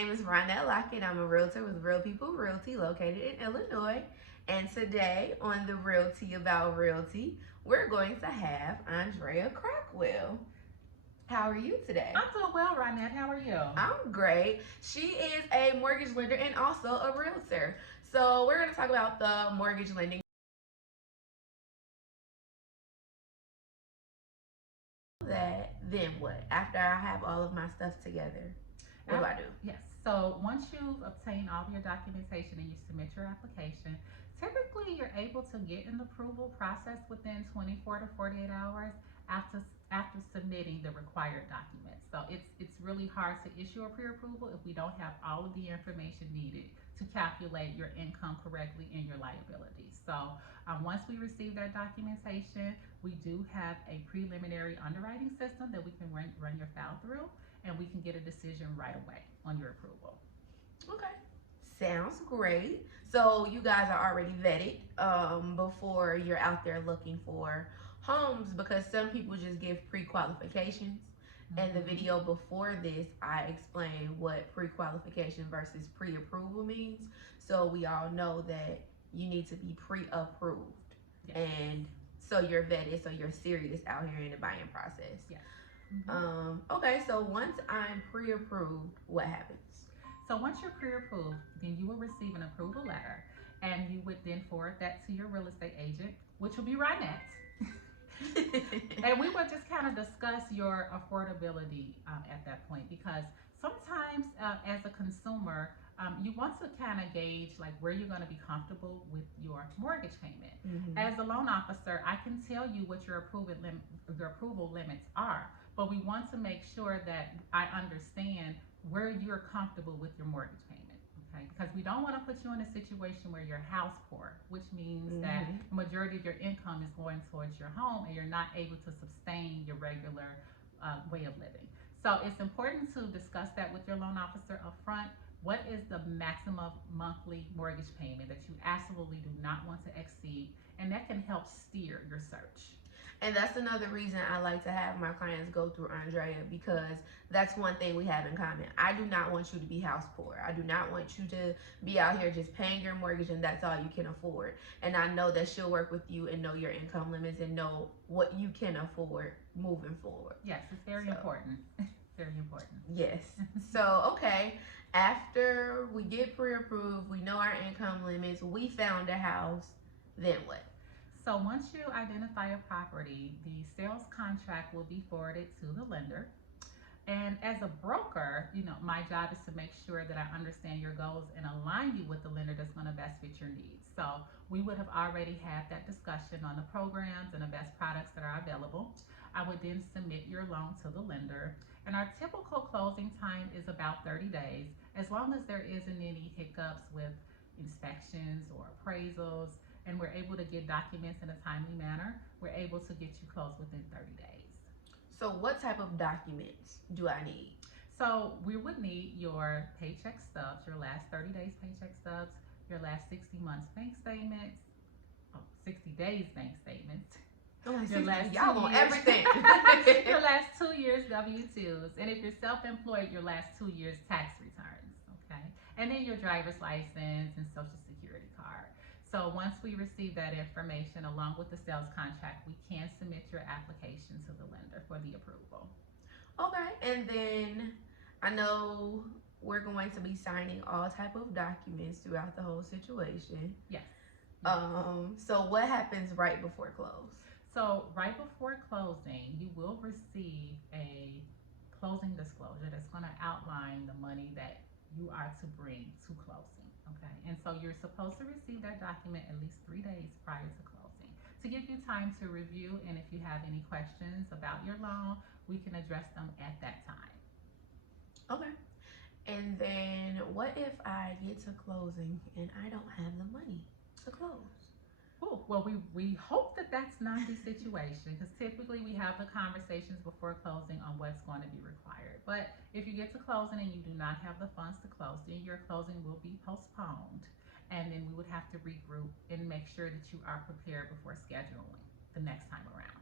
name is Ronette Lockett. I'm a realtor with Real People Realty located in Illinois. And today on the Realty About Realty, we're going to have Andrea Crockwell. How are you today? I'm doing well, Ronette. How are you? I'm great. She is a mortgage lender and also a realtor. So we're going to talk about the mortgage lending. Then what? After I have all of my stuff together, what do I do? Yes. So once you've obtained all of your documentation and you submit your application, typically you're able to get an approval process within 24 to 48 hours after submitting the required documents. So it's really hard to issue a pre-approval if we don't have all of the information needed to calculate your income correctly and your liabilities. So once we receive that documentation, we do have a preliminary underwriting system that we can run your file through, and we can get a decision right away on your approval. Okay. Sounds great. So you guys are already vetted before you're out there looking for homes, because some people just give pre-qualifications. And the video before this, I explained what pre-qualification versus pre-approval means. So we all know that you need to be pre-approved. Yes. And so you're vetted, so you're serious out here in the buying process. Yes. Okay, so once I'm pre-approved, what happens? So once you're pre-approved, then you will receive an approval letter, and you would then forward that to your real estate agent, which will be Ronette. And we will just kind of discuss your affordability at that point, because sometimes as a consumer, you want to kind of gauge like where you're going to be comfortable with your mortgage payment. As a loan officer, I can tell you what your approval limits are, but we want to make sure that I understand where you're comfortable with your mortgage payment. Okay, because we don't want to put you in a situation where you're house poor, which means that the majority of your income is going towards your home and you're not able to sustain your regular way of living. So it's important to discuss that with your loan officer up front. What is the maximum monthly mortgage payment that you absolutely do not want to exceed? And that can help steer your search. And that's another reason I like to have my clients go through Andrea, because that's one thing we have in common. I do not want you to be house poor. I do not want you to be out here just paying your mortgage and that's all you can afford. And I know that she'll work with you and know your income limits and know what you can afford moving forward. Yes, it's very important. Very important. Yes. So, okay, after we get pre-approved, we know our income limits, we found a house, then what? So once you identify a property, the sales contract will be forwarded to the lender. And as a broker, my job is to make sure that I understand your goals and align you with the lender that's going to best fit your needs. So we would have already had that discussion on the programs and the best products that are available. I would then submit your loan to the lender. And our typical closing time is about 30 days, as long as there isn't any hiccups with inspections or appraisals, and we're able to get documents in a timely manner, we're able to get you closed within 30 days. So what type of documents do I need? So we would need your paycheck stubs, your last 30 days paycheck stubs, your last 60 months bank statements, 60 days bank statements. Your last y'all want everything. Your last 2 years W-2s, and if you're self-employed, your last 2 years tax returns, okay? And then your driver's license and social security card. So once we receive that information along with the sales contract, we can submit your application to the lender for the approval. Okay, and then I know we're going to be signing all type of documents throughout the whole situation. Yes. So what happens right before close? So right before closing, you will receive a closing disclosure that's going to outline the money that you are to bring to closing. Okay, and so you're supposed to receive that document at least 3 days prior to closing to give you time to review, and if you have any questions about your loan, we can address them at that time. Okay, and then what if I get to closing and I don't have the money to close? Oh, well, we hope that that's not the situation, because typically we have the conversations before closing on what's going to be required. But if you get to closing and you do not have the funds to close, then your closing will be postponed. And then we would have to regroup and make sure that you are prepared before scheduling the next time around.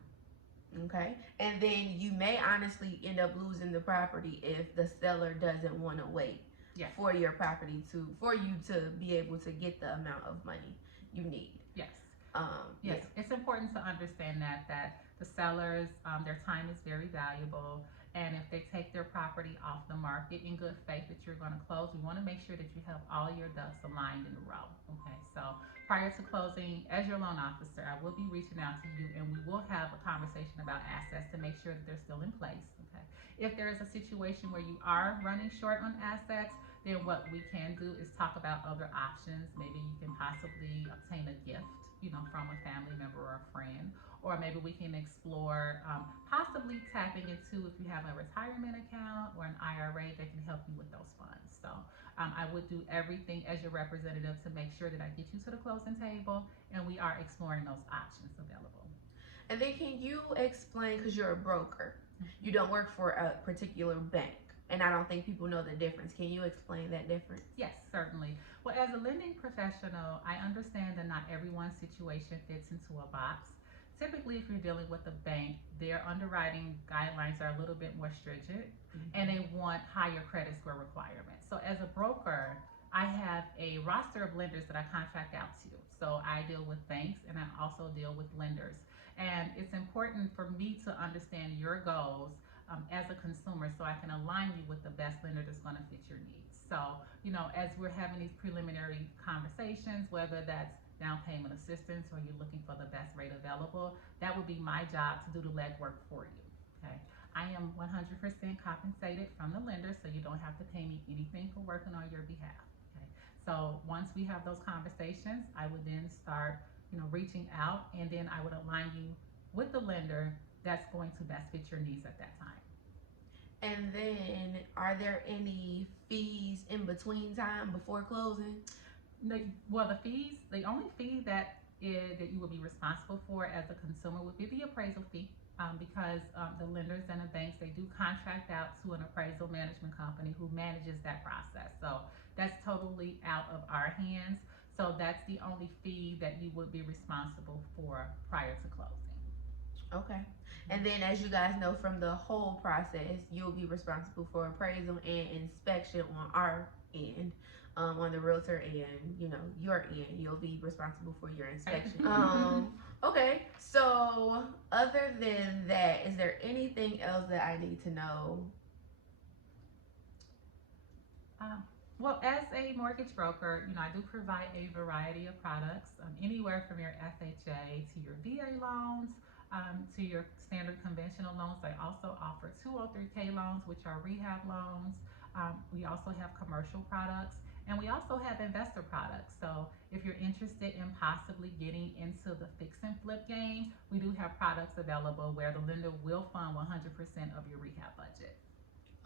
Okay, and then you may honestly end up losing the property if the seller doesn't want to wait Yes. for your property for you to be able to get the amount of money you need. Yes. Yes. Yeah. It's important to understand that the sellers, their time is very valuable, and if they take their property off the market in good faith that you're going to close, we want to make sure that you have all your ducks aligned in a row. Okay, so prior to closing, as your loan officer, I will be reaching out to you, and we will have a conversation about assets to make sure that they're still in place. Okay, if there is a situation where you are running short on assets, then what we can do is talk about other options. Maybe you can possibly obtain a gift, from a family member or a friend, or maybe we can explore possibly tapping into if you have a retirement account or an IRA that can help you with those funds. So I would do everything as your representative to make sure that I get you to the closing table, and we are exploring those options available. And then can you explain, because you're a broker, you don't work for a particular bank, and I don't think people know the difference. Can you explain that difference? Yes, certainly. Well, as a lending professional, I understand that not everyone's situation fits into a box. Typically, if you're dealing with a bank, their underwriting guidelines are a little bit more stringent, and they want higher credit score requirements. So, as a broker, I have a roster of lenders that I contract out to. So, I deal with banks and I also deal with lenders. And it's important for me to understand your goals as a consumer so I can align you with the best lender that's going to fit your needs. So, as we're having these preliminary conversations, whether that's down payment assistance or you're looking for the best rate available, that would be my job to do the legwork for you. Okay. I am 100% compensated from the lender, so you don't have to pay me anything for working on your behalf. Okay. So once we have those conversations, I would then start, reaching out, and then I would align you with the lender that's going to best fit your needs at that time. And then, are there any fees in between time before closing? The only fee that you would be responsible for as a consumer would be the appraisal fee, because the lenders and the banks, they do contract out to an appraisal management company who manages that process. So that's totally out of our hands. So that's the only fee that you would be responsible for prior to closing. Okay. And then, as you guys know from the whole process, you'll be responsible for appraisal and inspection on our end, on the realtor end, your end. You'll be responsible for your inspection. Okay. So, other than that, is there anything else that I need to know? Well, as a mortgage broker, I do provide a variety of products, anywhere from your FHA to your VA loans, to your standard conventional loans. I also offer 203K loans, which are rehab loans. We also have commercial products, and we also have investor products. So if you're interested in possibly getting into the fix and flip game, we do have products available where the lender will fund 100% of your rehab budget.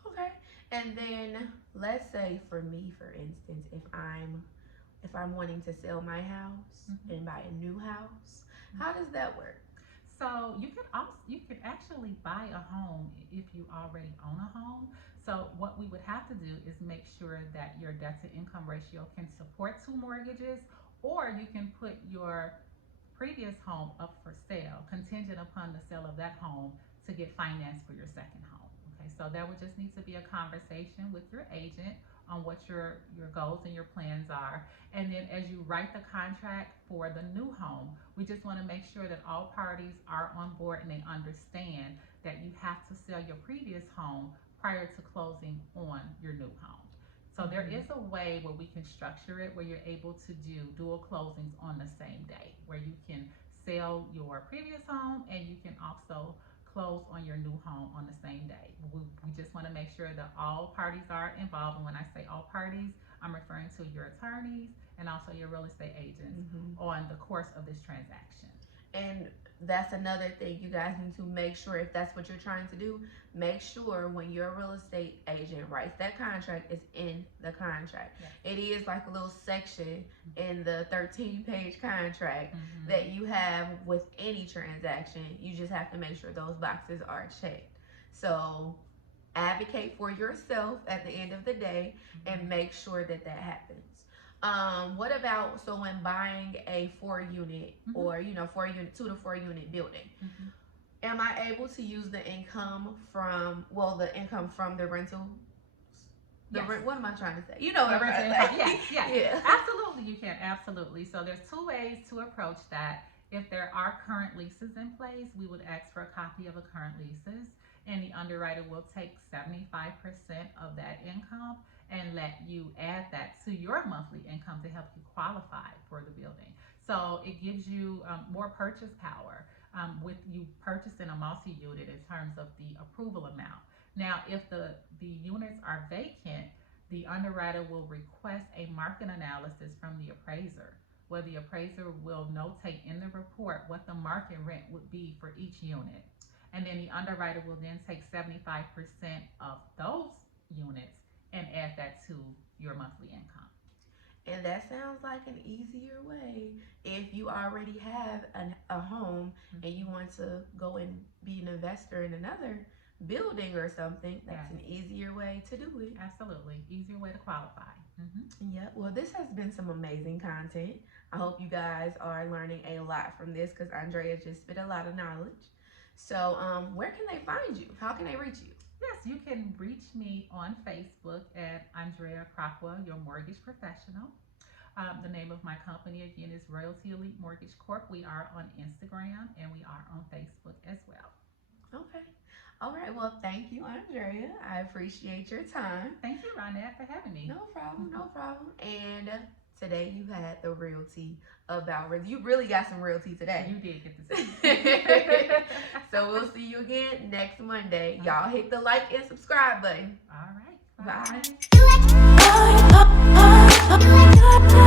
Okay. And then, let's say for me, for instance, if I'm wanting to sell my house and buy a new house, how does that work? So you can actually buy a home if you already own a home. So what we would have to do is make sure that your debt to income ratio can support 2 mortgages, or you can put your previous home up for sale, contingent upon the sale of that home, to get financed for your second home. Okay, so there would just need to be a conversation with your agent on what your goals and your plans are. And then as you write the contract for the new home, we just want to make sure that all parties are on board and they understand that you have to sell your previous home prior to closing on your new home. So there is a way where we can structure it where you're able to do dual closings on the same day, where you can sell your previous home and you can also close on your new home on the same day. We just want to make sure that all parties are involved. And when I say all parties, I'm referring to your attorneys and also your real estate agents on the course of this transaction. And that's another thing you guys need to make sure, if that's what you're trying to do, make sure when your real estate agent writes that contract, it's in the contract. Yes. It is like a little section in the 13-page contract that you have with any transaction. You just have to make sure those boxes are checked. So advocate for yourself at the end of the day and make sure that happens. What about, so when buying a 4-unit or 4-unit, 2 to 4 unit building, am I able to use the income from the rental? Yes. What am I trying to say? You know what I'm trying to say. Yes. Yeah. Absolutely, you can. Absolutely. So there's two ways to approach that. If there are current leases in place, we would ask for a copy of the current leases, and the underwriter will take 75% of that income and let you add that to your monthly income to help you qualify for the building. So it gives you more purchase power with you purchasing a multi-unit in terms of the approval amount. Now, if the units are vacant, the underwriter will request a market analysis from the appraiser, where the appraiser will notate in the report what the market rent would be for each unit. And then the underwriter will then take 75% of those units and add that to your monthly income. And that sounds like an easier way. If you already have a home and you want to go and be an investor in another building or something, that's an easier way to do it. Absolutely. Easier way to qualify. Yeah, well, this has been some amazing content. I hope you guys are learning a lot from this because Andrea just spit a lot of knowledge. So, where can they find you? How can they reach you? Yes, you can reach me on Facebook at Andrea Crockwell, your mortgage professional. The name of my company again is Royalty Elite Mortgage Corp. We are on Instagram and we are on Facebook as well. Okay. All right. Well, thank you, Andrea. I appreciate your time. Thank you, Ronette, for having me. No problem. No problem. And today you had the realty about realty. You really got some realty today. You did get to see. So we'll see you again next Monday. Y'all hit the like and subscribe button. All right. Bye.